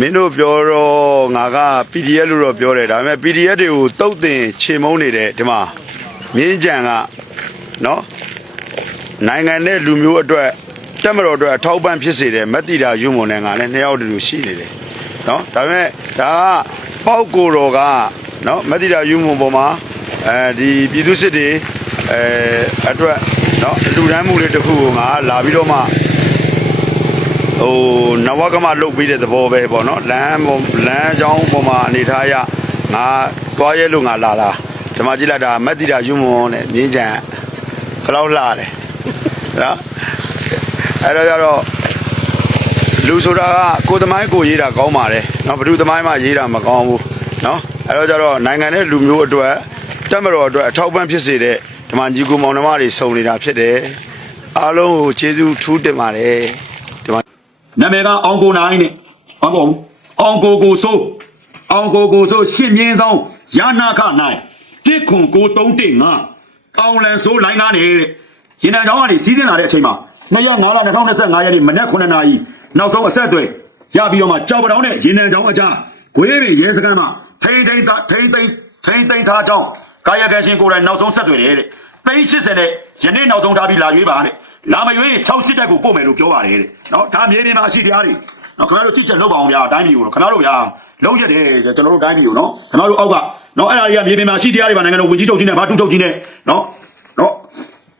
မင်းတို့ပြောတော့ငါက PDF လို့တော့ပြောတယ်ဒါပေမဲ့ PDF တွေကိုတုတ်တင်ချေမုန်းနေတဲ့ဒီမှာမြင်းကြံကနော်နိုင်ငံနဲ့လူမျိုးအတွက်တက်မတော်အတွက်အထောက်ပံ့ဖြစ်စေတဲ့မက်တီတာယူမုံနဲ့ငါလည်းနှစ်ယောက်တူတူရှိနေတယ်နော်ဒါပေမဲ့ဒါကပေါက်ကိုတော်ကနော်မက်တီတာယူမုံပေါ်မှာအဲဒီပြည်သူစစ်တွေအဲအတွက်နော်အလူတန်းမှုလေးတစ်ခုကိုငါလာပြီးတော့မှ ဟိုနဝကမလုတ်ပြီးတဲ့သဘောပဲပေါ့နော်လမ်းပေါ်လမ်းကြောင်းပေါ်မှာအနေထားရငါသွားရဲလို့ငါလာတာဒီမှာကြည့်လိုက်တာမက်တီတာယူမွန်နဲ့မြင်းကြံဘယ်လောက်လှတယ်နော်အဲ့တော့ကြတော့လူဆိုတာကကိုယ်သမိုင်းကိုရေးတာကောင်းပါတယ်နော်ဘယ်သူသမိုင်းမှရေးတာမကောင်းဘူးနော်အဲ့တော့ကြတော့နိုင်ငံနဲ့လူမျိုးအတွက်တက်မတော်အတွက်အထောက်ပံ့ဖြစ်စေတဲ့ဒီမှာညီကိုမောင်နှမတွေစုံနေတာဖြစ်တယ်အားလုံးကိုကျေးဇူးထူးတင်ပါတယ်ဒီမှာ နာမည်ကအောင်ကိုနိုင်နဲ့ဟုတ်ပါဘူးအောင်ကိုကိုဆိုးအောင်ကိုကိုဆိုးရှင်းမြင်းဆောင်ရနာခနိုင်တစ်ခွန်ကို315အောင်လန်ဆိုးလိုင်းကားနေတဲ့ရင်နံချောင်းကနေစီးတင်လာတဲ့အချိန်မှာ2ရက်9လ2025ရက်နေ့မနက်9နာရီနောက်ဆုံးအဆက်အသွယ်ရပြီးတော့မှကြောက်ပတောင်းနဲ့ရင်နံချောင်းအကြားဂွေးတွေရဲစခန်းမှာထိန်ထိန်သာထိန်ထိန်ထိန်ထိန်ထားကြောင်းကာယကံရှင်ကိုယ်တိုင်နောက်ဆုံးဆက်သွယ်တယ်တဲ့သိန်း80နဲ့ယနေ့နောက်ဆုံးထားပြီးလာရွေးပါတဲ့ လာမရွေး6စစ်တက်ကိုပို့မယ်လို့ပြောပါတယ်တဲ့နော်ဒါမြေပြင်မှာအရှိတရားတွေနော်ခင်ဗျားတို့ကြည့်ချက်လုပ်ပါအောင်ဗျာအတိုင်းပြည်ကိုခင်ဗျားတို့ဗျာလုံးရက်တယ်ကျွန်တော်တို့အတိုင်းပြည်ကိုနော်ခင်ဗျားတို့အောက်ကနော်အဲ့ဒါကြီးကမြေပြင်မှာအရှိတရားတွေပါနိုင်ငံတော်ဝင်ကြီးထုတ်ကြီးနဲ့ဘာတူထုတ်ကြီးနဲ့နော်နော်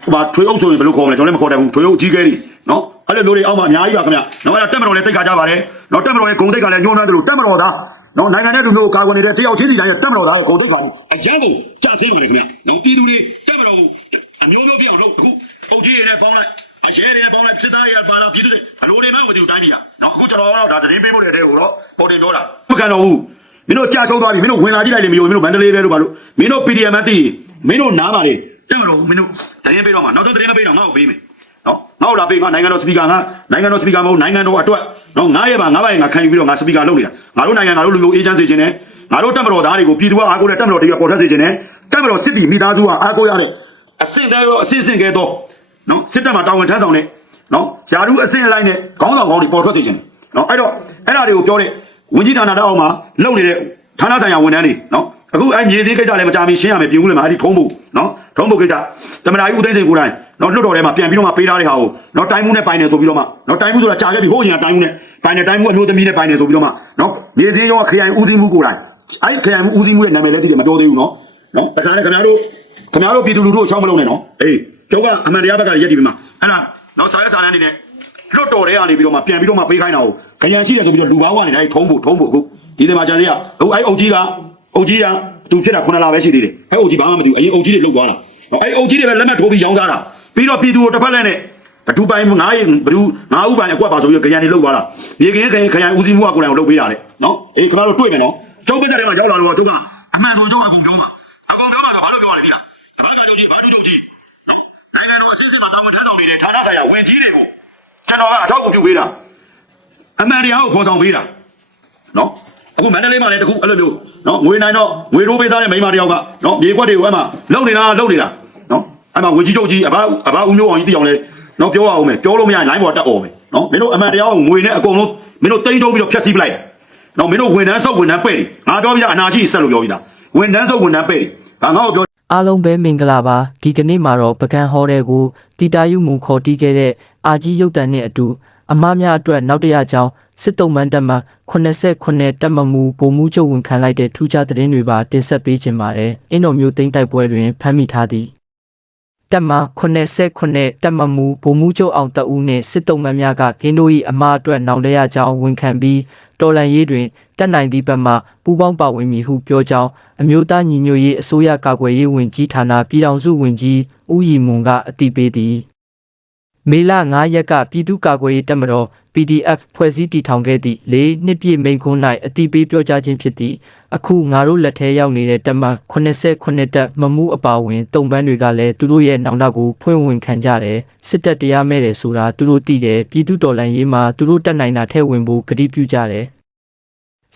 ဟိုမှာထွေးအုပ်ဆိုရင်ဘယ်လိုခေါ်မလဲကျွန်တော်လည်းမခေါ်တတ်ဘူးထွေးအုပ်ကြီးကဲတွေနော်အဲ့လိုမျိုးတွေအောက်မှာအများကြီးပါခင်ဗျာနော်အဲ့ဒါတက်မတော်လည်းတိတ်ခါကြပါတယ်နော်တက်မတော်ရဲ့ဂုံတိတ်ကလည်းညှိုးနှမ်းတယ်လို့တက်မတော်သားနော်နိုင်ငံရဲ့လူမျိုးကိုကာကွယ်နေတဲ့တယောက်ချင်းစီတိုင်းရဲ့တက်မတော်သားရဲ့ဂုံတိတ်ကလည်းအရန်ကိုကြာဆင်းပါတယ်ခင်ဗျာနော်ပြည်သူတွေတက်မတော်ကိုအမျိုးမျိုးပြောင်းလို့ခု အုပ်ကြီးတွေနဲ့ပေါင်းလိုက်အရဲတွေနဲ့ပေါင်းလိုက်စစ်သားတွေပါလာပြည်သူတွေအလိုတွေမှမသိဘူးတိုင်းပြည်ကနော်အခုကျွန်တော်ကတော့ဒါသတင်းပေးဖို့တဲ့တဲ့ကိုတော့ပေါ်တင်ပြောတာမကန်တော့ဘူးမင်းတို့ကြာဆုံးသွားပြီမင်းတို့ဝင်လာကြည့်လိုက်လေမင်းတို့မင်းတို့မန္တလေးပဲတို့ပါလို့မင်းတို့ PDM မသိမင်းတို့နားပါလေတက်မတော်မင်းတို့သတင်းပေးတော့မှာနောက်တော့သတင်းမပေးတော့ငါ့ကိုပေးမယ်နော်ငါ့ကိုလာပေးငါနိုင်ငံတော်စပီကာကနိုင်ငံတော်စပီကာမဟုတ်နိုင်ငံတော်အတွက်နော်ငါရဲ့ပါငါ့ဘာရဲ့ငါခံယူပြီးတော့ငါစပီကာလုပ်နေတာငါတို့နိုင်ငံငါတို့လူမျိုးအေဂျင့်စီခြင်းနဲ့ငါတို့တက်မတော်သားတွေကိုပြည်သူကအားကိုးတဲ့တက်မတော်တွေကပေါ်ထွက်စေခြင်းနဲ့တက်မတော်စစ်တီမိသားစုကအားကိုးရတဲ့အဆင့်တဲရောအဆင့်ဆင့်ကဲတော့ နော်စစ်တပ်မှာတာဝန်ထမ်းဆောင်တဲ့နော်ယာရုအဆင့်အလိုက်နဲ့ခေါင်းဆောင်ကောင်းတွေပေါ်ထွက်စေခြင်းနော်အဲ့တော့အဲ့ဒါတွေကိုပြောတဲ့ဝင်ကြီးဌာနတောက်မှာလုပ်နေတဲ့ဌာနဆိုင်ရာဝန်ထမ်းတွေနော်အခုအဲ့မြေသေးကိစ္စလည်းမကြမီရှင်းရမယ်ပြင်ဦးလည်းမှာအဲ့ဒီထုံးဖို့နော်ထုံးဖို့ကိစ္စတမနာကြီးဦးသိန်းစိန်ကိုယ်တိုင်နော်လွတ်တော်ထဲမှာပြန်ပြီးတော့မှပေးထားတဲ့ဟာကိုနော်တိုင်းမှုနဲ့ပိုင်တယ်ဆိုပြီးတော့မှနော်တိုင်းမှုဆိုတာကြာခဲ့ပြီဟိုအရင်ကတိုင်းမှုနဲ့ပိုင်တယ်တိုင်းမှုအမျိုးသမီးနဲ့ပိုင်တယ်ဆိုပြီးတော့မှနော်မြေစင်းရောခရိုင်ဦးစီးမှုကိုယ်တိုင်အဲ့ခရိုင်ဦးစီးမှုရဲ့နာမည်လည်းတည်တယ်မတော်သေးဘူးနော်နော်တခါလေခင်ဗျားတို့ခင်ဗျားတို့ပြည်သူလူထုကိုရှောင်းမလုံးနဲ့နော်အေး ကျောင်းကအမှန်တရားဘက်ကရက်တည်ပြီမှာအဲ့ဒါနော်စာရဲစာတန်းနေနဲ့လွတ်တော်ထဲကနေပြီးတော့မှပြန်ပြီးတော့မှပေးခိုင်းတာကိုခရံရှိတယ်ဆိုပြီးတော့လူပေါင်းကနေတိုင်းထုံးဖို့ထုံးဖို့အခုဒီထဲမှာကြံစီကဟိုအဲ့အုတ်ကြီးကအုတ်ကြီးကသူဖြစ်တာ9လပဲရှိသေးတယ်အဲ့အုတ်ကြီးဘာမှမတူအရင်အုတ်ကြီးတွေလုတ်သွားတာနော်အဲ့အုတ်ကြီးတွေပဲလက်နဲ့ထိုးပြီးရောင်းသားတာပြီးတော့ပြည်သူကိုတစ်ဖက်လက်နဲ့ဘဒူပိုင်ငါးရင်ဘဒူငါးဥပိုင်အကွက်ပါဆိုပြီးခရံတွေလုတ်သွားတာမြေကင်းခရံခရံဦးစီးမှုကကိုယ်တိုင်ကိုလုတ်ပေးတာလေနော်အေးခင်ဗျားတို့တွေ့မယ်နော်ကျောင်းပတ်တဲ့ထဲမှာရောက်လာတော့သူကအမှန်တော်ကျောင်းအကုန်ပြောမှာအကုန်ပြောမှာဆိုဘာလို့ပြောရလဲပြီလားဘာသာချုပ်ကြီးဘာတူချုပ်ကြီး နော်နိုင်ငံတော်အစစ်စစ်မှာတာဝန်ထမ်းဆောင်နေတဲ့ဌာနဆိုင်ရာဝန်ကြီးတွေကိုကျွန်တော်ကအထောက်အကူပြုပေးတာအမှန်တရားကိုဖော်ဆောင်ပေးတာနော်အခုမန္တလေးမှာလည်းတခုအဲ့လိုမျိုးနော်ငွေနိုင်တော့ငွေရိုးပေးသားတဲ့မိန်းမတစ်ယောက်ကနော်မြေခွက်တွေကိုအဲ့မှာလုံနေတာလုံနေတာနော်အဲ့မှာဝင်ကြီးချုပ်ကြီးအဘအဘဦးမျိုးအောင်ကြီးတည်အောင်လဲနော်ပြောရအောင်မယ်ပြောလို့မရရင် line ပေါ်တက်အောင်မယ်နော်မင်းတို့အမှန်တရားကိုငွေနဲ့အကုန်လုံးမင်းတို့တိမ့်တုံးပြီးတော့ဖျက်ဆီးပလိုက်နော်မင်းတို့ဝန်ထမ်းဆုပ်ဝန်ထမ်းပဲ့တယ်ငါပြောပြအနာရှိဆက်လို့ပြောပြတာဝန်ထမ်းဆုပ်ဝန်ထမ်းပဲ့တယ်ဒါငါ့ကိုပြော အားလုံးပဲမင်္ဂလာပါဒီကနေ့မှာတော့ပကံဟောတဲ့ကိုတီတာယုမုံခေါ်တီးခဲ့တဲ့အာကြီးရုပ်တံနဲ့အတူအမားများအတွက်နောက်တရကြောင်းစစ်တုံးမန်းတက်မှ89တက်မမူပုံမှုချုပ်ဝင်ခံလိုက်တဲ့ထူးခြားသတင်းတွေပါတင်ဆက်ပေးခြင်းပါတယ်အင်းတော်မျိုးသိမ့်တိုက်ပွဲတွင်ဖမ်းမိထားသည်တက်မ89တက်မမူပုံမှုချုပ်အောင်တအူးနှင့်စစ်တုံးမန်းများကကင်းတို့၏အမားအတွက်နောက်တရကြောင်းဝန်ခံပြီး တော်လန်ရေးတွင်တက်နိုင်သည့်ဘက်မှပူးပေါင်းပါဝင်မည်ဟုပြောကြောင်းအမျိုးသားညီညွတ်ရေးအစိုးရကာကွယ်ရေးဝန်ကြီးဌာနပြည်ထောင်စုဝန်ကြီးဦးရီမွန်ကအတည်ပြုသည်မေလ9ရက်ကပြည်သူ့ကာကွယ်ရေးတပ်မတော် PDF ဖွဲ့စည်းတည်ထောင်ခဲ့သည့်၄နှစ်ပြည့်မိန့်ခွန်း၌အတည်ပြုပြောကြားခြင်းဖြစ်သည် အခုငါတို့လက်ထဲရောက်နေတဲ့တပ်မ89တပ်မမှုအပါဝင်တုံပန်းတွေကလည်းသူတို့ရဲ့နောင်တကိုဖွင့်ဝင်ခံကြတယ်စစ်တပ်တရားမဲ့တယ်ဆိုတာသူတို့သိတယ်ပြည်သူတော်လှန်ရေးမှာသူတို့တက်နိုင်တာထဲဝင်ဖို့ကတိပြုကြတယ်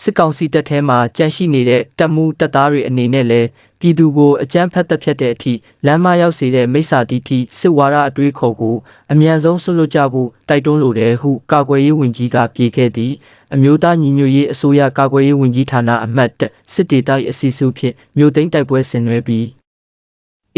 စစ်ကောင်စီတပ်ထဲမှာကြန့်ရှိနေတဲ့တပ်မှုတပ်သားတွေအနေနဲ့လည်းပြည်သူကိုအကြမ်းဖက်တပ်ဖြတ်တဲ့အထိလမ်းမရောက်စေတဲ့မိစ္ဆာတီတီစစ်ဝါဒအတွေးခေါ်ကိုအမြန်ဆုံးဆွတ်လွတ်ကြဖို့တိုက်တွန်းလိုတယ်ဟုကာကွယ်ရေးဝန်ကြီးကပြေခဲ့သည်အမျိုးသားညီညွတ်ရေးအစိုးရကာကွယ်ရေးဝန်ကြီးဌာနအမတ်တက်စစ်တေတိုက်အစီအစုဖြင့်မြို့သိမ်းတိုက်ပွဲဆင်နွှဲပြီး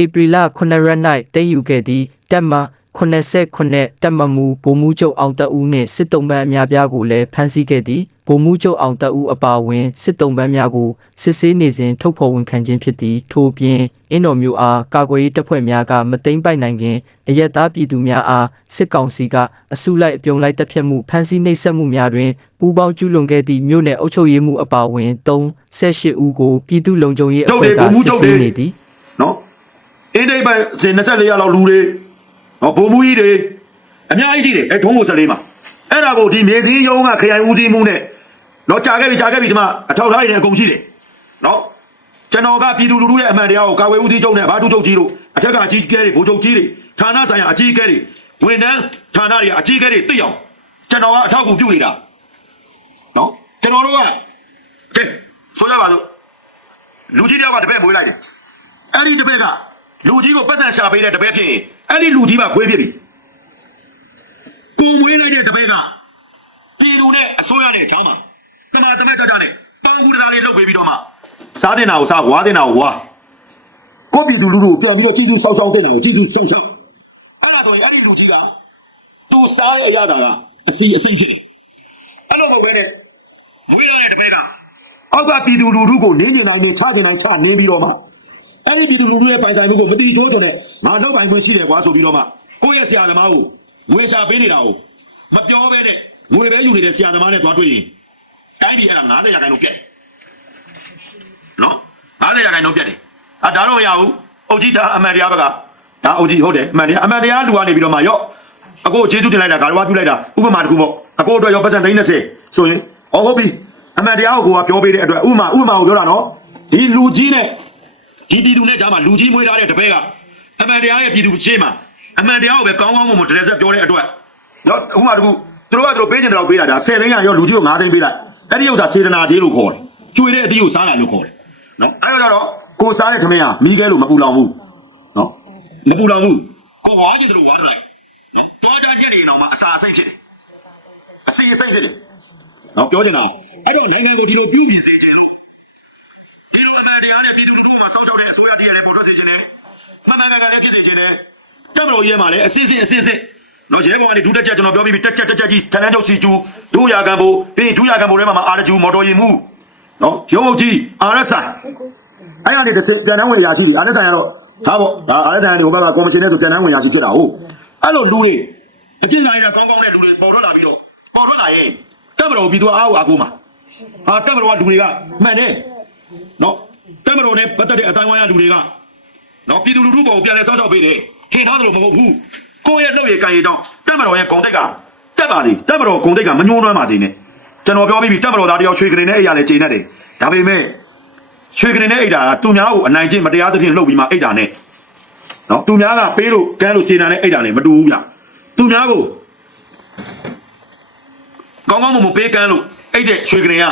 ဧပြီလ9ရက်၌တည်ယူခဲ့သည့်တပ်မ 89တပ်မမူဗိုလ်မှူးချုပ်အောင်တအူးနှင့်စစ်တုံးပန်းအများပြားကိုလည်းဖမ်းဆီးခဲ့သည်ဗိုလ်မှူးချုပ်အောင်တအူးအပါအဝင်စစ်တုံးပန်းများကိုစစ်ဆေးနေစဉ်ထုတ်ဖော်ဝန်ခံခြင်းဖြစ်သည်ထို့ပြင်အင်းတော်မျိုးအားကာကွယ်ရေးတပ်ဖွဲ့များကမသိမ်းပိုက်နိုင်ခင်အရက်သားပြည်သူများအားစစ်ကောင်စီကအစုလိုက်အပြုံလိုက်တပ်ဖြတ်မှုဖမ်းဆီးနှိပ်စက်မှုများတွင်ပူးပေါင်းကျူးလွန်ခဲ့သည့်မြို့နယ်အုပ်ချုပ်ရေးမှုအပါအဝင်38ဦးကိုပြည်သူ့လုံခြုံရေးအဖွဲ့ကစစ်ဆေးနေသည်နော်အင်းဒိတ်ပိုင်စင်24ရောက်လောက်လူတွေ နော်ဘုံမူကြီးတွေအများကြီးရှိတယ်အဲထုံးကို14မှာအဲ့ဒါကိုဒီနေစည်းရုံးကခရိုင်ဦးစီးမှုနဲ့နော်ကြာခဲ့ပြီကြာခဲ့ပြီဒီမှာအထောက်ထားရည်အကုန်ရှိတယ်နော်ကျွန်တော်ကပြည်သူလူထုရဲ့အမှန်တရားကိုကာဝေးဦးစီးချုပ်နဲ့ဘာတူချုပ်ကြီးတို့အထက်ကအကြီးအကဲတွေဗိုလ်ချုပ်ကြီးတွေဌာနဆိုင်ရာအကြီးအကဲတွေဝန်ထမ်းဌာနတွေအကြီးအကဲတွေသိအောင်ကျွန်တော်ကအထောက်အကူပြုနေတာနော်ကျွန်တော်တို့ကကဲဆိုရပါစို့လူကြီးတယောက်ကတပည့်မွေးလိုက်တယ်အဲ့ဒီတပည့်က လူကြီးကိုပတ်သက်ရှာပေးတဲ့တပည့်ဖြစ်ရင်အဲ့ဒီလူကြီးကခွေးဖြစ်ပြီကိုမွေးလိုက်တဲ့တပည့်ကပြည်သူနဲ့အစိုးရနဲ့ချောင်းမှာတမန်တမန်ကြကြနဲ့ပန်းကူတရာလေးလုပ်ပေးပြီးတော့မှစားတင်တာကိုစားဝါတင်တာကိုဝါကိုပြည်သူလူထုကိုပြန်ပြီးတော့ကြည်သူဆောက်ရှောက်တင်တာကိုကြည်သူဆောက်ရှောက်အဲ့ဒါဆိုရင်အဲ့ဒီလူကြီးကသူစားတဲ့အရာကအစီအစိမ့်ဖြစ်တယ်အဲ့လိုမဟုတ်ဘဲနဲ့မွေးလာတဲ့တပည့်ကအောက်ကပြည်သူလူထုကိုနင်းကျင်နိုင်နေချကျင်နိုင်ချနင်းပြီးတော့မှ အဲ့ဒီပြည်သူလူထုရဲ့ပိုင်ဆိုင်မှုကိုမတိကျိုးတဲ့ငါလောက်ပိုင်ခွင့်ရှိတယ်ကွာဆိုပြီးတော့မှကိုယ့်ရဲ့ဆရာသမားကိုငွေရှာပေးနေတာကိုမပြောဘဲနဲ့ငွေပဲယူနေတဲ့ဆရာသမားနဲ့တွားတွေ့ရင်တိုင်းပြည်အဲ့ဒါ90ရာခိုင်နှုန်းပြတ်နော်90ရာခိုင်နှုန်းပြတ်တယ်အာဒါတော့မရဘူးအုတ်ကြီးဒါအမှန်တရားဘက်ကဒါအုတ်ကြီးဟုတ်တယ်အမှန်တရားအမှန်တရားလူကနေပြီးတော့မှရော့အကိုကျေးဇူးတင်လိုက်တာဂါရဝပြုလိုက်တာဥပမာတစ်ခုပေါ့အကိုအတွက်ရောပတ်စံ30ဆိုရင်အော်ဟုတ်ပြီအမှန်တရားကိုကိုကပြောပေးတဲ့အတွက်ဥပမာဥပမာကိုပြောတာနော်ဒီလူကြီးနဲ့ ဒီပြည်သူနဲ့ကြားမှာလူကြီးမွေးထားတဲ့တပည့်ကအမှန်တရားရဲ့ပြည်သူရှေ့မှာအမှန်တရားကိုပဲကောင်းကောင်းမွန်မွန်တရက်ဆက်ပြောတဲ့အတွက်နော်ဥပမာတခုသူတို့ကသူတို့ပေးချင်တဲ့လောက်ပေးတာဒါ10သိန်းရရောလူကြီးကို9သိန်းပေးလိုက်အဲ့ဒီဥစ္စာစေတနာကြီးလို့ခေါ်တယ်ကျွေတဲ့အတီးကိုစားတာလို့ခေါ်တယ်နော်အဲ့တော့တော့ကိုစားတဲ့ထမင်းဟာမိခဲလို့မပူလောင်ဘူးနော်မပူလောင်ဘူးကိုဝါကြည့်သလိုဝါတယ်နော်တွားကြညက်နေအောင်မှအစာအစိမ့်ဖြစ်တယ်အစီအစိမ့်ဖြစ်တယ်နော်ပြောချင်တာအဲ့တော့နိုင်ငံကိုဒီလိုပြည်ပြည်စေချင်လို့ဒီလိုအမှန်တရားနဲ့ပြည်သူလူထုမှာဆုံးရှုံးတဲ့ အစိုးရတည်းလည်းပေါ်ထုတ်စေခြင်းနဲ့မှန်မှန်ကန်ကန်လည်းဖြစ်စေခြင်းနဲ့တက်မလို့ရဲမှာလည်းအစစ်စစ်အစစ်စစ်နော်ရဲဘော်ကနေဒုတက်ချက်ကျွန်တော်ပြောပြီးပြီတက်ချက်တက်ချက်ကြီးဌာနချုပ်စီကျူဒုရကံဘိုပြီးရင်ဒုရကံဘိုထဲမှာအာရကျူမော်တော်ယာဉ်မှုနော်ရုံးအုပ်ကြီးအာရဆိုင်အဲ့ရနေတစ်စပြန်တန်းဝင်ရာရှိပြီအာရဆိုင်ကတော့ဒါပေါ့ဒါအာရဆိုင်ကနေဟိုဘက်ကကော်မရှင်နဲ့ဆိုပြန်တန်းဝင်ရာရှိဖြစ်တာဟုတ်အဲ့လိုလူတွေအကျဉ်းဆိုင်ကကောင်းကောင်းတဲ့လူတွေပေါ်ထွက်လာပြီးတော့ပေါ်ထွက်လာရင်တက်မတော်ပြည်သူအားကိုအားကိုးမှာဟာတက်မတော်ကလူတွေကမှန်တယ်နော် တက်မတော်နဲ့ပတ်သက်တဲ့အတိုင်းဝိုင်းရလူတွေကနော်ပြည်သူလူထုပေါ်ကိုပြန်လဲစောင့်ရှောက်ပေးတယ်ထင်ထားတယ်လို့မဟုတ်ဘူးကိုယ့်ရဲ့နှုတ်ရကံရည်တောင်းတက်မတော်ရဲ့ဂုံတိတ်ကတက်ပါလေတက်မတော်ဂုံတိတ်ကမညှိုးနွမ်းပါသေးနဲ့ကျွန်တော်ပြောပြီးပြီတက်မတော်သားတယောက်ရွှေကလေးနဲ့အိတ်ရလဲချိန်နေတယ်ဒါပေမဲ့ရွှေကလေးနဲ့အိတ်တာကသူများကိုအနိုင်ကျင့်မတရားသဖြင့်လှုပ်ပြီးမှအိတ်တာနဲ့နော်သူများကပေးလို့ကန်းလို့စေနာနဲ့အိတ်တာနဲ့မတူဘူးဗျသူများကိုကောင်းကောင်းမွန်မွန်ပေးကန်းလို့အိတ်တဲ့ရွှေကလေးက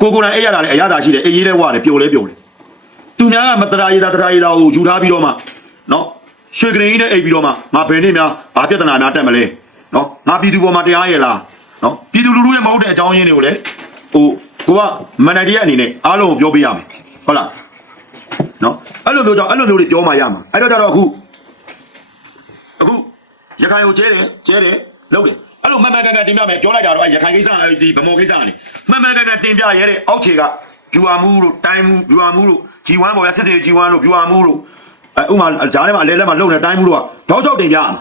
ကိုကိုယ်တိုင်အဲ့ရတာလေအရသာရှိတယ်အေးရေးတဲ့ဝရတယ်ပျော်လဲပျော်တယ် သူများကမတရာရည်သာတရာရည်သာကိုယူထားပြီးတော့မှနော်ရွှေကရင်ကြီးနဲ့အိပ်ပြီးတော့မှငါဘယ်နေ့များဘာပြဿနာနာတက်မလဲနော်ငါပြည်သူပေါ်မှာတရားရလားနော်ပြည်သူလူထုရဲ့မဟုတ်တဲ့အကြောင်းရင်းတွေကိုလည်းဟိုကိုကမန်နိုင်တရားအနေနဲ့အားလုံးကိုပြောပေးရမယ်ဟုတ်လားနော်အဲ့လိုမျိုးကြောင့်အဲ့လိုမျိုးတွေပြောမှရမှာအဲ့တော့ကြတော့အခုအခုရခိုင်ကိုကျဲတယ်ကျဲတယ်လုပ်တယ်အဲ့လိုမှန်မှန်ကန်ကန်တင်ပြမယ်ပြောလိုက်တာတော့အဲ့ရခိုင်ကိစ္စဒီဗမော်ကိစ္စကနေမှန်မှန်ကန်ကန်တင်ပြရဲတဲ့အောက်ခြေက ဗျူဟာမှုတို့တိုင်းမှုဗျူဟာမှုတို့ G1 ပေါ်ရစစ်စစ် G1 တို့ဗျူဟာမှုတို့အဲ့ဥမာဂျားထဲမှာအလဲလဲမှာလုံနေတိုင်းမှုတို့ကတောက်ချောက်တင်ပြရမှာ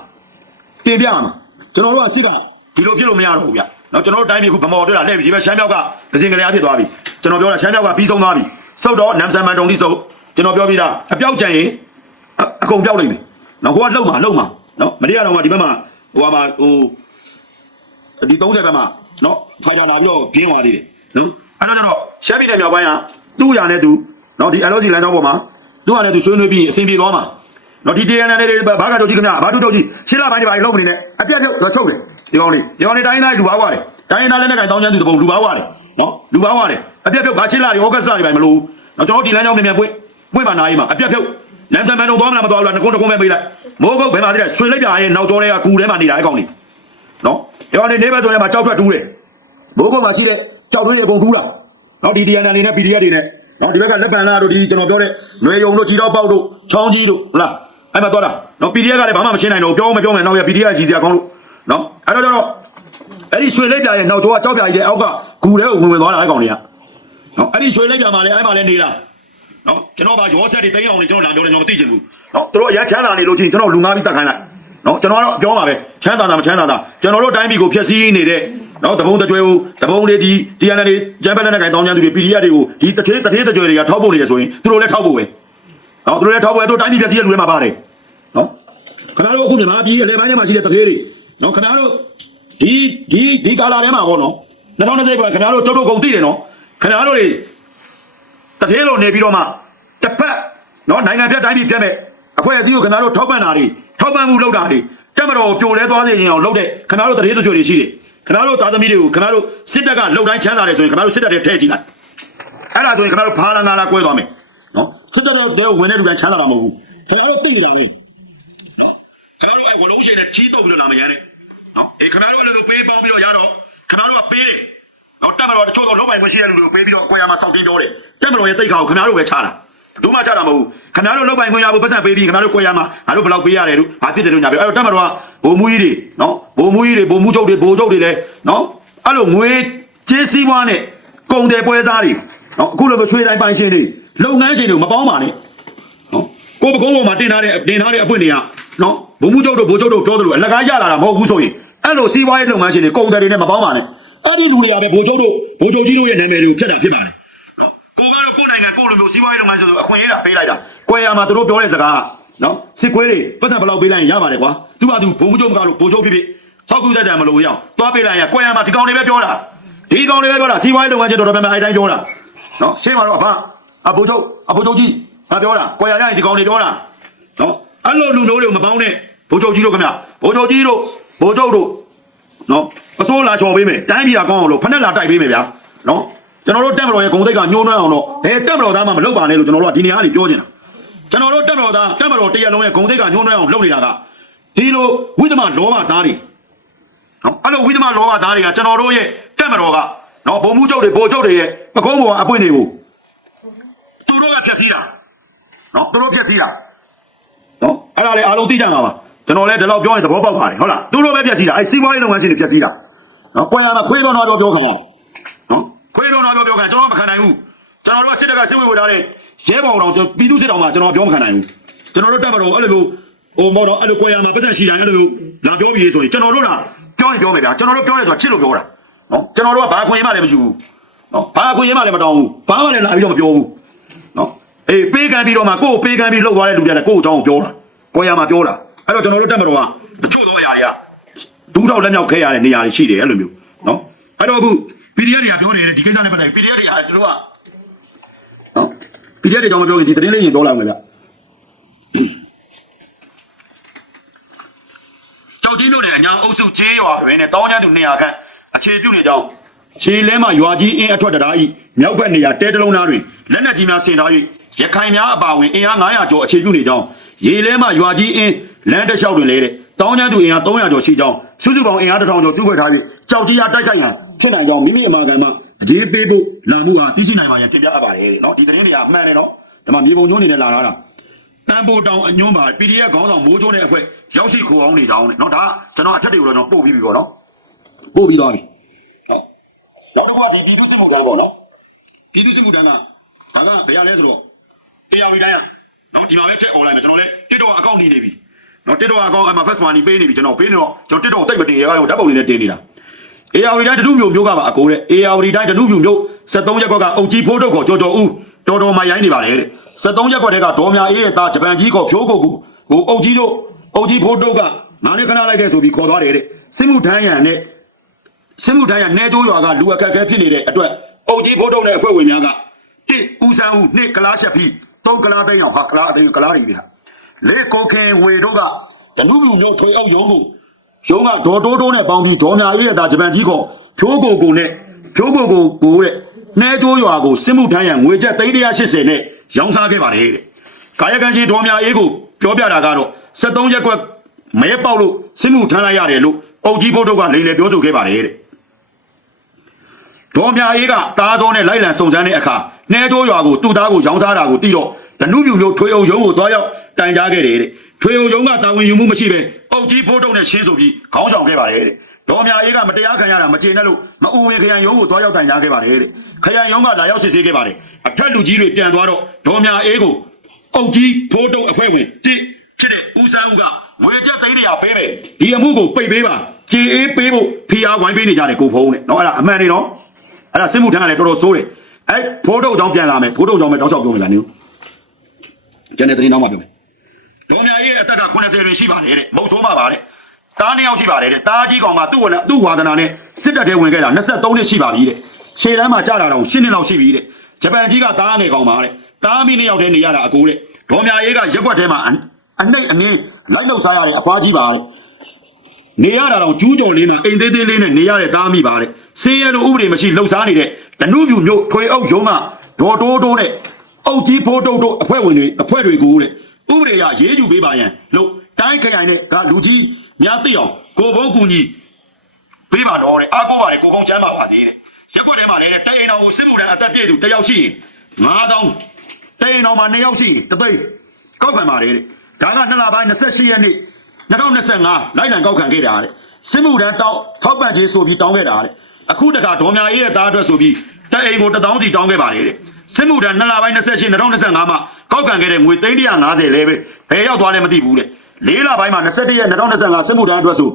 တင်ပြရမှာကျွန်တော်တို့ကစစ်ကဒီလိုဖြစ်လို့မရတော့ဘူးဗျနော်ကျွန်တော်တို့တိုင်းပြည်ခုဗမော်တွေ့တာလှည့်ပြီးဒီဘက်ရှမ်းမြောက်ကဒဇင်ကလေးအဖြစ်သွားပြီကျွန်တော်ပြောတာရှမ်းမြောက်ကပြီးဆုံးသွားပြီစုတ်တော့နမ်ဆန်မန်တုံတိစုတ်ကျွန်တော်ပြောပြီးသားအပြောက်ကြံရင်အအကုန်ပြောက်လိမ့်မယ်နော်ဟိုကလှုပ်မှာလှုပ်မှာနော်မနေ့ကတော့ဒီဘက်မှာဟိုကမှာဟိုဒီ30ဘက်မှာနော်ဖိုင်တာလာပြီးတော့ပြင်းသွားသေးတယ်နော် အဲ့တော့ကျတော့ရှမ်းပြည်နယ်မြောက်ပိုင်းကသူ့ရနဲ့သူနော်ဒီ LOG လမ်းကြောင်းပေါ်မှာသူ့ရနဲ့သူဆွေးနွေးပြီးအဆင်ပြေသွားမှာနော်ဒီ TNN တွေဘာကတို့ကြီးခင်ဗျာဘာတို့တို့ကြီးရှင်းလာပိုင်းတွေဘာတွေလုံးမနေနဲ့အပြတ်တော့ချုပ်တယ်ဒီကောင်လေးဒီကောင်လေးတိုင်းတိုင်းလူပါွားတယ်တိုင်းတိုင်းလည်းနဲ့ကန်တောင်းချမ်းသူတပုံလူပါွားတယ်နော်လူပေါင်းရတယ်အပြက်ဖြုတ်ဘာရှင်းလာတွေဩဂတ်စ်လာတွေပဲမလို့နော်ကျွန်တော်ဒီလမ်းကြောင်းမြန်မြန်ပွင့်ပွင့်ပါနားကြီးမှာအပြက်ဖြုတ်လမ်းစံမန်တော့သွားမလားမသွားဘူးလားတစ်ခုတစ်ခုပဲပေးလိုက်မိုးကုတ်ဘယ်မှာတည်းရွှေလိုက်ပြရဲ့နောက်ကျောတွေကကူထဲမှာနေတာအဲ့ကောင်နေနော်အဲ့ကောင်နေနေဘက်ဆိုရင်မှာကြောက်ထွက်တူးတယ်မိုးကုတ်မှာရှိတဲ့ ကြောက်တွေအကုန်တူးတာနော်ဒီ DNA တွေနဲ့ PDF တွေနဲ့နော်ဒီဘက်ကလက်ပံလာတို့ဒီကျွန်တော်ပြောတဲ့လွယ်ယုံတို့ခြေတော့ပေါက်တို့ချောင်းကြီးတို့ဟုတ်လားအဲ့မှာသွားတာနော် PDF ကလည်းဘာမှမရှင်းနိုင်တော့ပြောမပြောမယ်နောက်ရ PDF ကြီးစရာကောင်းလို့နော်အဲ့တော့ကျတော့အဲ့ဒီရွှေလိုက်ပြရဲ့နောက်တော့ကြောက်ပြကြီးတဲ့အောက်ကဂူထဲကိုဝင်ဝင်သွားတာအဲ့ကောင်တွေကနော်အဲ့ဒီရွှေလိုက်ပြမှာလည်းအဲ့မှာလည်းနေတာနော်ကျွန်တော်ကရောဆက်တွေတိန်းအောင်နေကျွန်တော်လာပြောတယ်ကျွန်တော်မသိချင်ဘူးနော်တို့အရချမ်းသာနေလို့ချင်းကျွန်တော်လူငါးပြီးတက်ခိုင်းလိုက်နော်ကျွန်တော်ကတော့ပြောပါပဲချမ်းသာတာမချမ်းသာတာကျွန်တော်တို့တိုင်းပြည်ကိုဖျက်ဆီးနေတဲ့ နော်တဘုံတကြွယ်ကိုတဘုံတွေဒီ DNA တွေကျန်းပက်တဲ့နဲ့ကင်တောင်းကျန်းသူတွေ PDF တွေကိုဒီတသေးတသေးတကြွယ်တွေကထောက်ဖို့နေတယ်ဆိုရင်သူတို့လည်းထောက်ဖို့ပဲနော်သူတို့လည်းထောက်ဖို့ပဲသူတိုင်းပြည်ဖျက်ဆီးတဲ့လူတွေမှာပါတယ်နော်ခင်ဗျားတို့အခုမြန်မာပြည်အလဲပိုင်းထဲမှာရှိတဲ့တသေးတွေနော်ခင်ဗျားတို့ဒီဒီဒီကာလာထဲမှာပေါ့နော်2020ကခင်ဗျားတို့ကျုပ်တို့ကုန်သိတယ်နော်ခင်ဗျားတို့တွေတထဲလို့နေပြီးတော့မှတစ်ဖက်နော်နိုင်ငံပြတ်တိုင်းပြည်ပြတ်မဲ့အဖွဲ့အစည်းကိုခင်ဗျားတို့ထောက်ပံ့တာတွေထောက်ပံ့မှုလုပ်တာတွေတက်မတော်ကိုပြိုလဲသွားစေရင်အောင်လုပ်တဲ့ခင်ဗျားတို့တထဲတို့ကြွတွေရှိတယ် ခင်ဗျားတို့သားသမီးတွေကိုခင်ဗျားတို့စစ်တပ်ကလှုပ်တိုင်းချမ်းသာတယ်ဆိုရင်ခင်ဗျားတို့စစ်တပ်တွေထည့်ကြည့်လိုက်အဲ့ဒါဆိုရင်ခင်ဗျားတို့ဖာလာငါလာကွဲသွားမယ်နော်စစ်တပ်တွေဝင်တဲ့လူတိုင်းချမ်းသာတာမဟုတ်ဘူးခင်ဗျားတို့သိနေတာလေနော်ခင်ဗျားတို့အဲဝလုံးရှင်နဲ့ကြီးတော့ပြီးတော့လာမရနဲ့နော်အေးခင်ဗျားတို့အဲ့လိုပေးပေါင်းပြီးတော့ရတော့ခင်ဗျားတို့ကပေးတယ်နော်တက်မတော်တချို့တော့လုံးပိုင်မရှိတဲ့လူတွေကိုပေးပြီးတော့ကိုရမှာစောင့်တင်းတော့တယ်တက်မတော်ရဲ့တိတ်ခါကိုခင်ဗျားတို့ပဲချတာတို့မှချတာမဟုတ်ဘူးခင်ဗျားတို့လုံးပိုင်ခွင့်ရဖို့ပတ်စံပေးပြီးခင်ဗျားတို့ကိုရမှာငါတို့ဘယ်လောက်ပေးရတယ်တို့ဘာဖြစ်တယ်တို့ညာပြောအဲ့တော့တက်မတော်ကဘိုလ်မူကြီးတွေနော် ဘိုလ်မူကြီးတွေဘိုလ်မူချုပ်တွေဘိုလ်ချုပ်တွေလည်းနော်အဲ့လိုငွေကြေးစည်းဝါးနဲ့ကုန်တယ်ပွဲစားတွေနော်အခုလိုပဲချွေတိုင်းပိုင်ရှင်တွေလုပ်ငန်းရှင်တွေမပေါင်းပါနဲ့နော်ကိုပကုံးပေါ်မှာတင်ထားတဲ့တင်ထားတဲ့အပွင့်တွေကနော်ဘုံမှုချုပ်တို့ဘိုးချုပ်တို့ပြောသလိုအလကားရလာတာမဟုတ်ဘူးဆိုရင်အဲ့လိုစီးပွားရေးလုပ်ငန်းရှင်တွေကုန်တယ်တွေနဲ့မပေါင်းပါနဲ့အဲ့ဒီလူတွေကပဲဘိုးချုပ်တို့ဘိုးချုပ်ကြီးတို့ရဲ့နာမည်တွေကိုဖျက်တာဖြစ်ပါတယ်နော်ကိုကတော့ကိုယ်နိုင်ငံကိုယ်လိုမျိုးစီးပွားရေးလုပ်ငန်းရှင်ဆိုအခွင့်အရေးတာပေးလိုက်တာကွယ်ရမှာသူတို့ပြောတဲ့စကားနော်စစ်ခွေးတွေပတ်သက်ဘယ်လောက်ပေးလိုက်ရင်ရပါတယ်ကွာသူကသူဘုံမှုချုပ်မကလို့ဘိုးချုပ်ဖြစ်ဖြစ် ဟောက်ကူကြကြမလို့ရအောင်သွားပေးလိုက်ရင်ကွယ်ရမှာဒီကောင်တွေပဲပြောတာဒီကောင်တွေပဲပြောတာစီးပွားရေးလုပ်ငန်းရှင်တော်တော်များများအဲ့တိုင်းပြောတာနော်ရှင်းပါတော့အဖအဘိုးချုပ်အဘိုးချုပ်ကြီးငါပြောတာကွယ်ရရရင်ဒီကောင်တွေပြောတာနော်အဲ့လိုလူမျိုးတွေမပေါင်းနဲ့ဘိုးချုပ်ကြီးတို့ခင်ဗျဘိုးချုပ်ကြီးတို့ဘိုးချုပ်တို့နော်အစိုးလာချော်ပေးမယ်တိုင်းပြည်ကကောင်းအောင်လို့ဖက်နဲ့လာတိုက်ပေးမယ်ဗျာနော်ကျွန်တော်တို့တက်မတော်ရဲ့ဂုံတိတ်ကညှိုးနှွမ်းအောင်တော့ဘယ်တက်မတော်သားမှမလုပ်ပါနဲ့လို့ကျွန်တော်တို့ကဒီနေရာကနေပြောနေတာကျွန်တော်တို့တက်မတော်သားတက်မတော်တရက်လုံးရဲ့ဂုံတိတ်ကညှိုးနှွမ်းအောင်လုပ်နေတာကဒီလိုဝိသမလောဘသားတွေနော် အဲ့လိုဝိသမလောဘသားတွေကကျွန်တော်တို့ရဲ့တက်မတော်ကနော်ဘုံမှုချုပ်တွေဘိုလ်ချုပ်တွေရဲ့ပကုံးပေါ်အပွင့်တွေကိုသူတို့ကဖျက်ဆီးတာနော်သူတို့ဖျက်ဆီးတာနော်အဲ့ဒါလေအားလုံးသိကြမှာပါကျွန်တော်လည်းဒီလောက်ပြောရင်သဘောပေါက်ပါတယ်ဟုတ်လားသူတို့ပဲပြက်စီတာအဲ့စီးပွားရေးလုပ်ငန်းရှင်တွေပြက်စီတာနော်ကိုယ်ရမှာခွေးတော့တော့ပြောခံရနော်ခွေးတော့တော့ပြောခံကျွန်တော်မခံနိုင်ဘူးကျွန်တော်တို့ကစစ်တပ်ကစစ်ဝေဝထားတဲ့ရဲဘောင်တော်ပြည်သူစစ်တော်မှာကျွန်တော်ပြောမခံနိုင်ဘူးကျွန်တော်တို့တက်မတော်အဲ့လိုမျိုးဟိုဘောတော့အဲ့လိုကိုယ်ရမှာပတ်သက်ရှိတာအဲ့လိုမျိုးလာပြောပြီးဆိုရင်ကျွန်တော်တို့က ပြောရင်ပြောမယ်ဗျာကျွန်တော်တို့ပြောတယ်ဆိုတာချစ်လို့ပြောတာနော်ကျွန်တော်တို့ကဘာခွင့်ရမှလည်းမရှိဘူးနော်ဘာခွင့်ရမှလည်းမတောင်းဘူးဘာမှလည်းလာပြီးတော့မပြောဘူးနော်အေးပေးကမ်းပြီးတော့မှကိုယ်ပေးကမ်းပြီးလှုပ်သွားတဲ့လူတွေကလည်းကိုယ့်အကြောင်းကိုပြောတာကိုယ်ရမှာပြောတာအဲ့တော့ကျွန်တော်တို့တက်မတော်ကတချို့သောအရာတွေကဒူးတော့လက်မြောက်ခဲရတဲ့နေရာတွေရှိတယ်အဲ့လိုမျိုးနော်အဲ့တော့အခု PDF တွေကပြောတယ်ဒီကိစ္စနဲ့ပတ်သက်ပြီး PDF တွေကကျွန်တော်ကနော် PDF တွေကြောင့်မပြောရင်ဒီသတင်းလေးရင်ပြောလိုက်မယ်ဗျ ကြောက်ကြီးမြို့နယ်အညာအုပ်စုကျေးရွာတွင်နဲ့တောင်းချမ်းသူ200ခန့်အခြေပြုနေကြောင်းခြေလဲမှရွာကြီးအင်းအထွက်တရားဤမြောက်ဘက်နေရာတဲတလုံးသားတွင်လက်နက်ကြီးများဆင်ထား၍ရခိုင်များအပါအဝင်အင်အား900ကျော်အခြေပြုနေကြောင်းရေလဲမှရွာကြီးအင်းလမ်းတစ်လျှောက်တွင်လေတဲ့တောင်းချမ်းသူအင်အား300ကျော်ရှိကြောင်းစုစုပေါင်းအင်အား1000ကျော်စုဖွဲ့ထားပြီးကြောက်ကြီးရတိုက်ခိုက်ရန်ဖြစ်နိုင်ကြောင်းမိမိအမှားကန်မှအရေးပေးဖို့လာမှုဟာသိရှိနိုင်ပါရန်တင်ပြအပ်ပါတယ်တဲ့နော်ဒီသတင်းတွေကမှန်တယ်နော်ဒီမှာမြေပုံညွှန်းနေနဲ့လာလာတာတန်ဖိုးတောင်အညွန့်ပါ PDF ခေါင်းဆောင်မိုးချိုးတဲ့အဖွဲ့ ရောက်ရှိခိုအောင်နေကြအောင်တဲ့เนาะဒါကကျွန်တော်အထက်တွေကိုတော့ကျွန်တော်ပို့ပြီးပြီပေါ့နော်ပို့ပြီးသွားပြီဟုတ်နောက်တစ်ခါဒီပြည်သူစစ်မှုထမ်းပေါ့နော်ပြည်သူစစ်မှုထမ်းကဘာကဘယ်ရလဲဆိုတော့တရားရီတိုင်းอ่ะเนาะဒီမှာပဲထက် online မှာကျွန်တော်လည်း TikTok အကောင့်နေနေပြီเนาะ TikTok အကောင့်အမှ first one ပေးနေပြီကျွန်တော်ပေးနေတော့ကျွန်တော် TikTok တိတ်မတင်ရအောင်ဓာတ်ပုံလေးနဲ့တင်နေတာ AR တိုင်းတနုမျိုးမျိုးကပါအကိုတဲ့ AR တိုင်းတနုမျိုးမျိုး73ရက်ကွက်ကအုတ်ကြီးဖိုးတုတ်ခေါ်ကြော်ကြော်ဦးတော်တော်မှရိုင်းနေပါလေတဲ့73ရက်ကွက်တဲကဒေါ်မြအေးရဲ့သားဂျပန်ကြီးခေါ်ဖြိုးကိုကိုဟိုအုတ်ကြီးတို့ အုတ်ကြီးဖိုးတုတ်ကငါနဲ့ခဏလိုက်ခဲ့ဆိုပြီးခေါ်သွားတယ်တဲ့စစ်မှုထမ်းရန်နဲ့စစ်မှုထမ်းရန်နေတိုးရွာကလူအခက်အခဲဖြစ်နေတဲ့အတွက်အုတ်ကြီးဖိုးတုတ်နဲ့အဖွဲ့ဝင်များကတစ်ဦးဆန်းဦးနှစ်ကလားချက်ပြီးသုံးကလားသိန်းအောင်ဟာကလားအသိန်းကလားတွေပြဟာလေကိုခင်ဝေတို့ကတနုမျိုးမျိုးထွေအောင်ရုံးကိုရုံးကဒေါ်တိုးတိုးနဲ့ပေါင်းပြီးဒေါ်မြအေးရဲ့သားဂျပန်ကြီးခေါ်ဖြိုးကိုကိုနဲ့ဖြိုးကိုကိုကိုတဲ့နှဲကျိုးရွာကိုစစ်မှုထမ်းရန်ငွေကျပ်380နဲ့ရောင်းစားခဲ့ပါတယ်တဲ့ကာယကံရှင်ဒေါ်မြအေးကိုပြောပြတာကတော့ 73ရက်ကွက်မဲပေါက်လို့စစ်မှုထမ်းလိုက်ရတယ်လို့အုပ်ကြီးဖို့တို့ကလိန်လေပြောဆိုခဲ့ပါတယ်တဲ့ဒေါ်မြအေးကတားစောနဲ့လိုက်လံစုံစမ်းတဲ့အခါနှဲကျိုးရွာကိုသူ့သားကိုရောင်းစားတာကိုသိတော့ဒနုပြူမျိုးထွေအုပ်ရုံးကိုသွားရောက်တိုင်ကြားခဲ့တယ်တဲ့ထွေအုပ်ရုံးကတာဝန်ယူမှုမရှိပဲအုပ်ကြီးဖိုးတုံနဲ့ရှင်းဆိုပြီးခေါင်းဆောင်ခဲ့ပါတယ်တဲ့ဒေါ်မြအေးကမတရားခံရတာမကျေနပ်လို့မအူဝင်ခရိုင်ရုံးကိုသွားရောက်တိုင်ကြားခဲ့ပါတယ်တဲ့ခရိုင်ရုံးကလာရောက်စစ်ဆေးခဲ့ပါတယ်အထက်လူကြီးတွေပြန်သွားတော့ဒေါ်မြအေးကိုအုပ်ကြီးဖိုးတုံအဖွဲ့ဝင်တိ ဖြစ်တဲ့ဦးစန်းဦးကငွေကျပ်သိန်းတရာပေးမယ်ဒီအမှုကိုပိတ်ပေးပါကြေအေးပေးဖို့ဖိအားဝိုင်းပေးနေကြတယ်ကိုဖုံးနဲ့နော်အဲ့ဒါအမှန်နေနော်အဲ့ဒါစစ်မှုထမ်းကလည်းတော်တော်ဆိုးတယ်အဲ့ဖိုးတုတ်ကြောင့်ပြန်လာမယ်ဖိုးတုတ်ကြောင့်ပဲတောက်လျှောက်ပြောမယ်လားနင်ကျန်တဲ့တင်းနောက်မှပြောမယ်ဒေါ်မြရဲ့အသက်က80တွင်ရှိပါတယ်တဲ့မဟုတ်ဆိုးမှာပါတဲ့တားနှစ်ယောက်ရှိပါတယ်တဲ့တားကြီးကောင်ကသူ့ဝလာသူ့ဝါဒနာနဲ့စစ်တပ်ထဲဝင်ခဲ့တာ23နှစ်ရှိပါပြီတဲ့ရှေ့တန်းမှာကြာလာတော့10နှစ်လောက်ရှိပြီတဲ့ဂျပန်ကြီးကတားငယ်ကောင်ပါတဲ့တားမိနှစ်ယောက်တည်းနေရတာအကိုတဲ့ဒေါ်မြရဲ့ကရက်ွက်ထဲမှာ အနှိတ်အနှင်းလိုက်လောက်စားရတဲ့အဖွားကြီးပါတဲ့နေရတာတော့ကျူးကျော်လေးနဲ့အိမ်သေးသေးလေးနဲ့နေရတဲ့သားမိပါတဲ့စင်းရဲလိုဥပဒေမရှိလှုပ်ရှားနေတဲ့တနုပြူမျိုးထွေအုပ်ရုံးကဒေါ်တိုးတိုးနဲ့အုတ်ကြီးဖိုးတုတ်တို့အဖွဲ့ဝင်တွေအဖွဲ့တွေကိုတဲ့ဥပဒေရရေးယူပေးပါရန်လို့တိုင်းခရိုင်နဲ့ကလူကြီးများသိအောင်ကိုဘုံကူညီပေးပါတော့တဲ့အားကိုးပါတယ်ကိုဘုံချမ်းပါပါသေးတဲ့ရက်ွက်ထဲမှာလည်းတဲ့တိုင်အိမ်တော်ကိုစစ်မှုထမ်းအသက်ပြည့်သူတစ်ယောက်ရှိရင်9000တိုင်အိမ်တော်မှာ2ယောက်ရှိရင်တစ်သိန်းကောက်ခံပါတယ်တဲ့ ဒါကနှစ်လပိုင်း28ရက်နေ့2025လိုက်လံကောက်ခံခဲ့တာတဲ့စစ်မှုထမ်းတောင်းထောက်ပံ့ခြင်းဆိုပြီးတောင်းခဲ့တာတဲ့အခုတခါဒေါ်မြအေးရဲ့သားအတွက်ဆိုပြီးတိုင်အိမ်ကို1000စီတောင်းခဲ့ပါတယ်တဲ့စစ်မှုထမ်းနှစ်လပိုင်း28 2025မှာကောက်ခံခဲ့တဲ့ငွေ350လဲပဲဘယ်ရောက်သွားလဲမသိဘူးတဲ့၄လပိုင်းမှာ21ရက်2025စစ်မှုထမ်းအတွက်ဆို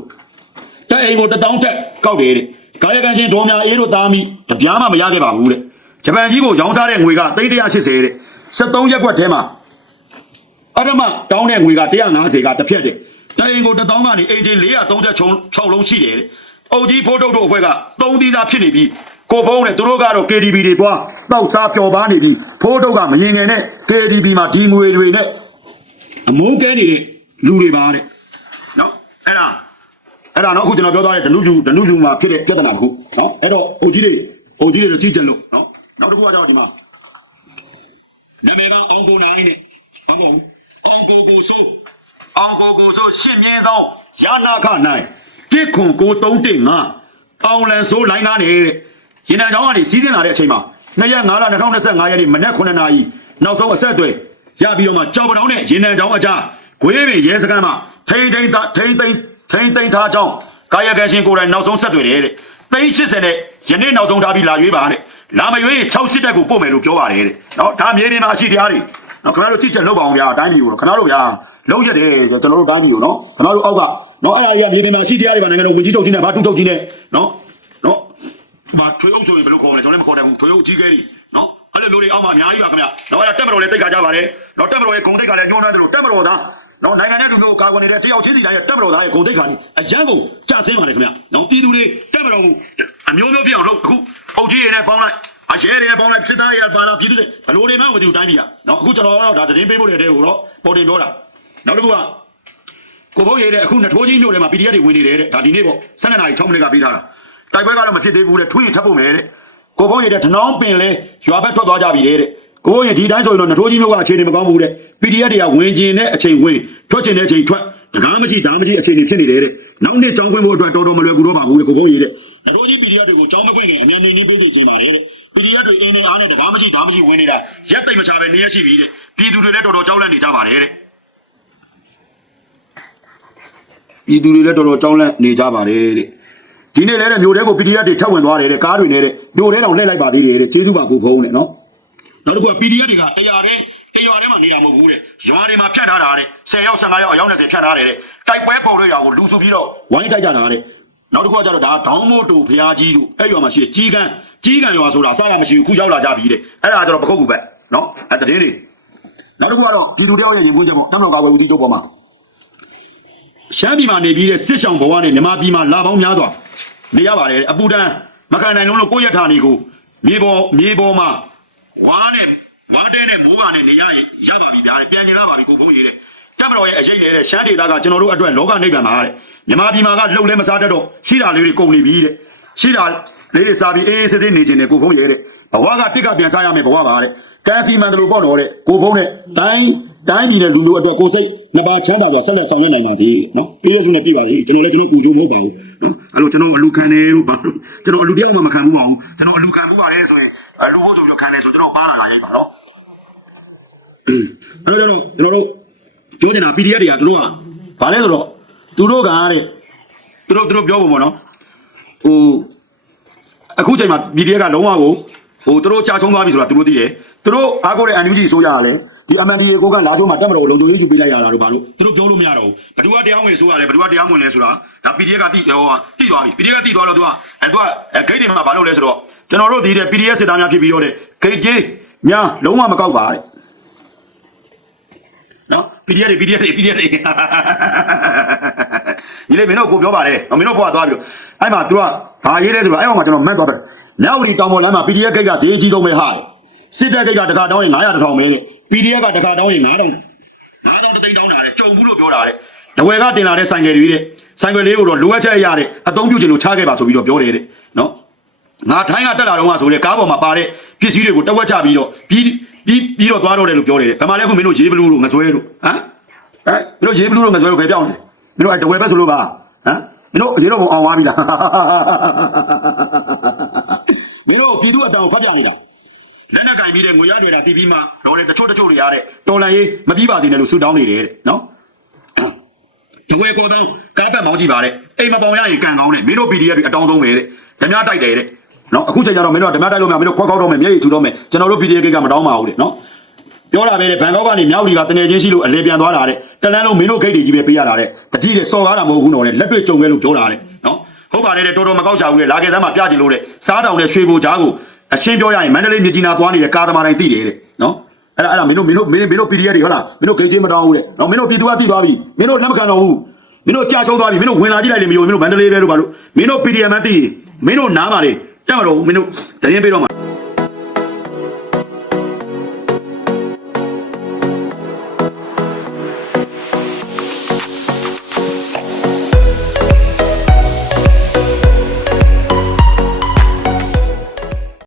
တဲ့အိမ်ကိုတထောင်တက်ကောက်တယ်တဲ့ကာယကံရှင်ဒေါ်မြအေးတို့သားမိတပြားမှမရခဲ့ပါဘူးတဲ့ဂျပန်ကြီးကိုရောင်းစားတဲ့ငွေက380တဲ့73ရက်ကွက်ထဲမှာ အရမတောင်းတဲ့ငွေက150ကတစ်ဖြက်တဲ့တဲ့အိမ်ကိုတထောင်ကနေအိမ်ချင်း436လုံးရှိတယ်တဲ့အုပ်ကြီးဖိုးတုတ်တို့အဖွဲ့က3သီးသားဖြစ်နေပြီးကိုဖုံးနဲ့သူတို့ကတော့ KDB တွေပွားတောက်စားပျော်ပါနေပြီးဖိုးတုတ်ကမရင်ငယ်နဲ့ KDB မှာဒီငွေတွေနဲ့အမုန်းကဲနေတဲ့လူတွေပါတဲ့နော်အဲ့ဒါအဲ့ဒါနော်အခုကျွန်တော်ပြောသွားတဲ့ဒနုလူဒနုလူမှာဖြစ်တဲ့ပြဿနာတစ်ခုနော်အဲ့တော့အုပ်ကြီးတွေအုပ်ကြီးတွေကြည့်ကြလို့နော်နောက်တစ်ခုကကြောက်ဒီမှာနာမည်ကအောင်ကိုနိုင်နေဟုတ်ကောအောင်ကို ကိုဆိုအောင်ကိုကိုဆိုရှင်းမြင်းဆောင်ရာနာခနိုင်တစ်ခွန်ကို315အောင်လန်ဆိုလိုင်းကားနေတဲ့ရင်နံချောင်းကနေစီးတင်လာတဲ့အချိန်မှာ2ရက်5လ2025ရက်နေ့မနက်9နာရီနောက်ဆုံးအဆက်အသွယ်ရပြီးတော့မှကြောက်ပတောင်းနဲ့ရင်နံချောင်းအကြားဂွေးပင်ရဲစခန်းမှာထိန်ထိန်ထိန်ထိန်ထိန်ထိန်ထားကြောင်းကာယကံရှင်ကိုယ်တိုင်နောက်ဆုံးဆက်တွေ့တယ်တဲ့သိန်း80နဲ့ယနေ့နောက်ဆုံးထားပြီးလာရွေးပါတဲ့လာမရွေး6စစ်တက်ကိုပို့မယ်လို့ပြောပါတယ်တဲ့နော်ဒါမြေပြင်မှာရှိတရားတွေ နော်ခင်ဗျားတို့ကြည့်ချက်လုပ်ပါအောင်ဗျာတိုင်းပြည်ကိုခင်ဗျားတို့ဗျာလုံးရက်တယ်ကျွန်တော်တို့တိုင်းပြည်ကိုနော်ခင်ဗျားတို့အောက်ကနော်အဲ့ဒါကြီးကမြေပြင်မှာရှိတရားတွေပါနိုင်ငံတော်ဝင်ကြီးထုတ်ကြီးနဲ့ဘာတူထုတ်ကြီးနဲ့နော်နော်ဘာထွေးအုပ်ဆိုရင်ဘယ်လိုခေါ်မလဲကျွန်တော်လည်းမခေါ်တတ်ဘူးထွေးအုပ်ကြီးကဲကြီးနော်အဲ့လိုမျိုးတွေအောက်မှာအများကြီးပါခင်ဗျာနော်အဲ့ဒါတက်မတော်လည်းတိတ်ခါကြပါတယ်နော်တက်မတော်ရဲ့ဂုံတိတ်ခါလည်းညှိုးနှမ်းတယ်လို့တက်မတော်သားနော်နိုင်ငံနဲ့လူမျိုးကိုကာကွယ်နေတဲ့တယောက်ချင်းစီတိုင်းရဲ့တက်မတော်သားရဲ့ဂုံတိတ်ခါကြီးအရန်ကိုကြာဆင်းပါတယ်ခင်ဗျာနော်ပြည်သူတွေတက်မတော်ကိုအမျိုးမျိုးပြအောင်လုပ်အခုအုပ်ကြီးရနဲ့ပေါင်းလိုက် အရဲတွေနဲ့ပေါင်းလိုက်စစ်သားရပါလာပြည်သူတွေဘလို့တွေမှမသိဘူးတိုင်းပြည်ကနော်အခုကျွန်တော်ကတော့ဒါသတင်းပေးဖို့တဲ့တဲ့ကိုတော့ပေါ်တင်ပြောတာနောက်တစ်ခုကကိုဘုံရေးတဲ့အခုနှစ်ထိုးကြီးမျိုးတွေမှာ PDF တွေဝင်နေတယ်တဲ့ဒါဒီနေ့ပေါ့12နာရီ6မိနစ်ကပြီးထားတာတိုက်ပွဲကတော့မဖြစ်သေးဘူးတဲ့ထွင်းရင်ထပ်ဖို့မယ်တဲ့ကိုဘုံရေးတဲ့ထနောင်းပင်လဲရွာဘက်ထွက်သွားကြပြီတဲ့ကိုဘုံရေးဒီတိုင်းဆိုရင်တော့နှစ်ထိုးကြီးမျိုးကအခြေအနေမကောင်းဘူးတဲ့ PDF တွေကဝင်ကျင်တဲ့အချိန်ဝင်ထွက်ကျင်တဲ့အချိန်ထွက်တကားမရှိဓာမရှိအခြေအနေဖြစ်နေတယ်တဲ့နောက်နေ့ကြောင်းခွင့်ဖို့အတွက်တော်တော်မလွယ်ကူတော့ပါဘူးကိုဘုံရေးတဲ့နှစ်ထိုးကြီး PDF တွေကိုကြောင်းမခွင့်ခင်အများကြီးနေပေးစီချင်ပါတယ်တဲ့ PDF တွေအင်းနဲ့အားနဲ့တကားမရှိဓာမရှိဝင်နေတာရက်သိမ့်မချပဲနေရရှိပြီတဲ့ပြည်သူတွေလည်းတော်တော်ကြောက်လန့်နေကြပါတယ်တဲ့ပြည်သူတွေလည်းတော်တော်ကြောင်းလန့်နေကြပါတယ်တဲ့ဒီနေ့လည်းတဲ့မြို့ထဲကို PDF တွေထပ်ဝင်သွားတယ်တဲ့ကားတွေနဲ့တဲ့မြို့ထဲတောင်လှည့်လိုက်ပါသေးတယ်တဲ့ကျေးဇူးပါကိုဖုံးတဲ့နော်နောက်တစ်ခုက PDF တွေကတရားတဲ့တရွာထဲမှာနေတာမဟုတ်ဘူးတဲ့ရွာတွေမှာဖြတ်ထားတာတဲ့10ရောက်15ရောက်အယောက်20ဖြတ်ထားတယ်တဲ့တိုက်ပွဲပုံတွေရောကိုလူစုပြီးတော့ဝိုင်းတိုက်ကြတာတဲ့ နောက်တစ်ခုကကျတော့ဒါဒေါင်းမို့တူဖျားကြီးတို့အဲ့ရွာမှာရှိကြီးကန်းကြီးကန်းရွာဆိုတာစရမရှိဘူးခုရောက်လာကြပြီတဲ့အဲ့ဒါကျတော့ပခုတ်ကူပဲနော်အဲ့တည်းတွေနောက်တစ်ခုကတော့ပြည်သူတယောက်ရဲ့ရင်ပွင့်ချက်ပေါ့တမန်တော်ကာဝယ်ဦးတီးတို့ပေါ်မှာရှမ်းပြည်မှာနေပြီးတဲ့စစ်ဆောင်ဘဝနဲ့မြန်မာပြည်မှာလာပေါင်းများစွာနေရပါတယ်အပူတန်းမကန်နိုင်လုံးလို့ကိုယ့်ရထာနေကိုမြေပေါ်မြေပေါ်မှာဝါနဲ့ဝါတဲ့နဲ့မိုးကနဲ့နေရရပါပြီဗျာတဲ့ပြန်နေလာပါပြီကိုဖုံးကြီးတဲ့ တက်မတော်ရဲ့အရေးနေတဲ့ရှမ်းဒေသကကျွန်တော်တို့အတွက်လောကနိဗ္ဗာန်ပါတဲ့မြန်မာပြည်မှာကလှုပ်လဲမစားတတ်တော့ရှိတာလေးတွေကုန်နေပြီတဲ့ရှိတာလေးတွေစားပြီးအေးအေးဆေးဆေးနေခြင်းနဲ့ကိုဖုံးရဲတဲ့ဘဝကတစ်ကပြန်စားရမယ်ဘဝပါတဲ့ကန်းစီမန်တယ်လို့ပေါ့တော့တဲ့ကိုဖုံးတဲ့တိုင်းတိုင်းပြည်နဲ့လူမျိုးအတွက်ကိုစိတ်နှစ်ပါးချမ်းသာစွာဆက်လက်ဆောင်ရွက်နိုင်ပါသေးနော်ပြီးလို့ဆိုနေပြပါသေးကျွန်တော်လည်းကျွန်တော်ပူကြိုးမဟုတ်ပါဘူးနော်အဲ့တော့ကျွန်တော်အလူခံနေလို့ပါလို့ကျွန်တော်အလူတယောက်မှမခံဘူးပါဘူးကျွန်တော်အလူခံဘူးပါတယ်ဆိုရင်အလူဖို့ဆိုပြီးခံနေဆိုကျွန်တော်ပါလာလာရိုက်ပါနော်အဲ့တော့ကျွန်တော်တို့ ပြောနေတာ PDF တွေကတို့ကဘာလဲဆိုတော့သူတို့ကတဲ့သူတို့သူတို့ပြောပုံပေါ့နော်ဟိုအခုချိန်မှာ PDF ကလုံးဝကိုဟိုသူတို့ကြာဆုံးသွားပြီဆိုတာသူတို့သိတယ်သူတို့အားကိုးတဲ့ NUG ဆိုရတာလေဒီ MNDA ကိုကလာဆုံးမှာတက်မတော်လုံခြုံရေးယူပေးလိုက်ရတာတို့ဘာလို့သူတို့ပြောလို့မရတော့ဘူးဘယ်သူကတရားဝင်ဆိုရတယ်ဘယ်သူကတရားဝင်လဲဆိုတာဒါ PDF ကတိဟိုတိသွားပြီ PDF ကတိသွားတော့သူကအဲသူကဂိတ်တွေမှာဘာလုပ်လဲဆိုတော့ကျွန်တော်တို့ဒီတဲ့ PDF စစ်သားများဖြစ်ပြီးတော့တဲ့ဂိတ်ကြီးများလုံးဝမကောက်ပါတဲ့နော် PDF တွေ PDF တွေ PDF တွေညီလေးမင်းတို့ကိုပြောပါတယ်မင်းတို့ဘွားသွားပြီလို့အဲ့မှာ तू ကဘာရေးလဲဆိုတော့အဲ့ဟောမှာကျွန်တော်မက်သွားတယ်မြောက်ဝတီတောင်ပေါ်လမ်းမှာ PDF ဂိတ်ကဈေးကြီးဆုံးပဲဟာစစ်တပ်ဂိတ်ကတခါတောင်းရင်900တစ်ထောင်ပဲတဲ့ PDF ကတခါတောင်းရင်9000 9000တသိန်းတောင်းတာတဲ့ကြုံဘူးလို့ပြောတာတဲ့တဝယ်ကတင်လာတဲ့ဆိုင်ကယ်တွေတဲ့ဆိုင်ကယ်လေးကိုတော့လိုအပ်ချက်ရတဲ့အသုံးပြုခြင်းလို့ချခဲ့ပါဆိုပြီးတော့ပြောတယ်တဲ့နော် ငါထိုင်းကတက်လာတော့ကဆိုလေကားပေါ်မှာပါတဲ့ပစ္စည်းတွေကိုတဝက်ချပြီးတော့ပြီးပြီးပြီးတော့သွားတော့တယ်လို့ပြောတယ်။ဒါမှလည်းအခုမင်းတို့ရေးဘလူးလို့ငဆွဲလို့ဟမ်ဟမ်မင်းတို့ရေးဘလူးလို့ငဆွဲလို့ပဲပြောင်းတယ်။မင်းတို့အဲတဝဲပဲဆိုလို့ပါဟမ်မင်းတို့ရေးတော့အောင်သွားပြီလား။မင်းတို့ပြည်သူအတောင်ဖတ်ပြနေတာ။လက်နဲ့ကင်ပြီးတဲ့ငွေရနေတာတီးပြီးမှတော့လေတချို့တချို့တွေရတဲ့တော်လန်ရေးမပြီးပါသေးနဲ့လို့ဆူတောင်းနေတယ်တဲ့နော်။တဝဲကောတောင်းကားပတ်မောင်းကြည့်ပါတဲ့အိမ်မပေါင်ရရင်ကန်ကောင်းတယ်မင်းတို့ PDF တွေအတောင်းဆုံးပဲတဲ့ဓမြတိုက်တယ်တဲ့ နော်အခုချိန်ကျတော့မင်းတို့ကဓမြတိုက်လို့မရမင်းတို့ခွက်ခောက်တော့မယ်မျက်ရည်ထူတော့မယ်ကျွန်တော်တို့ PDF ကမတောင်းပါဘူးတဲ့နော်ပြောတာပဲတဲ့ဘန်ကောက်ကနေမြောက်လီကတနေချင်းရှိလို့အလဲပြန်သွားတာတဲ့တလန်းလုံးမင်းတို့ဂိတ်တွေကြီးပဲပေးရတာတဲ့တတိတဲ့စော်ကားတာမဟုတ်ဘူးတော့တဲ့လက်တွေ့ကြုံခဲ့လို့ပြောတာတဲ့နော်ဟုတ်ပါတယ်တဲ့တော်တော်မကောက်ချဘူးတဲ့လာခဲ့သမ်းမှာပြချင်လို့တဲ့စားတောင်နဲ့ရွှေဘိုကြားကိုအရှင်းပြောရရင်မန္တလေးမြကြီးနာသွားနေတဲ့ကားသမားတိုင်းသိတယ်တဲ့နော်အဲ့ဒါအဲ့ဒါမင်းတို့မင်းတို့မင်းတို့ PDF တွေဟုတ်လားမင်းတို့ဂိတ်ချင်းမတောင်းဘူးတဲ့နော်မင်းတို့ပြည်သူကသိသွားပြီမင်းတို့လက်မခံတော့ဘူးမင်းတို့ကြာချုံးသွားပြီမင်းတို့ဝင်လာကြည့်လိုက်လေမယုံမင်းတို့မန္တလေးပဲလို့ပါလို့မင်းတို့ PDM မသိရင်မင်းတို့နားပါလေတ ကြမလို့မင်းတို့တရင်ပြတော့မှာ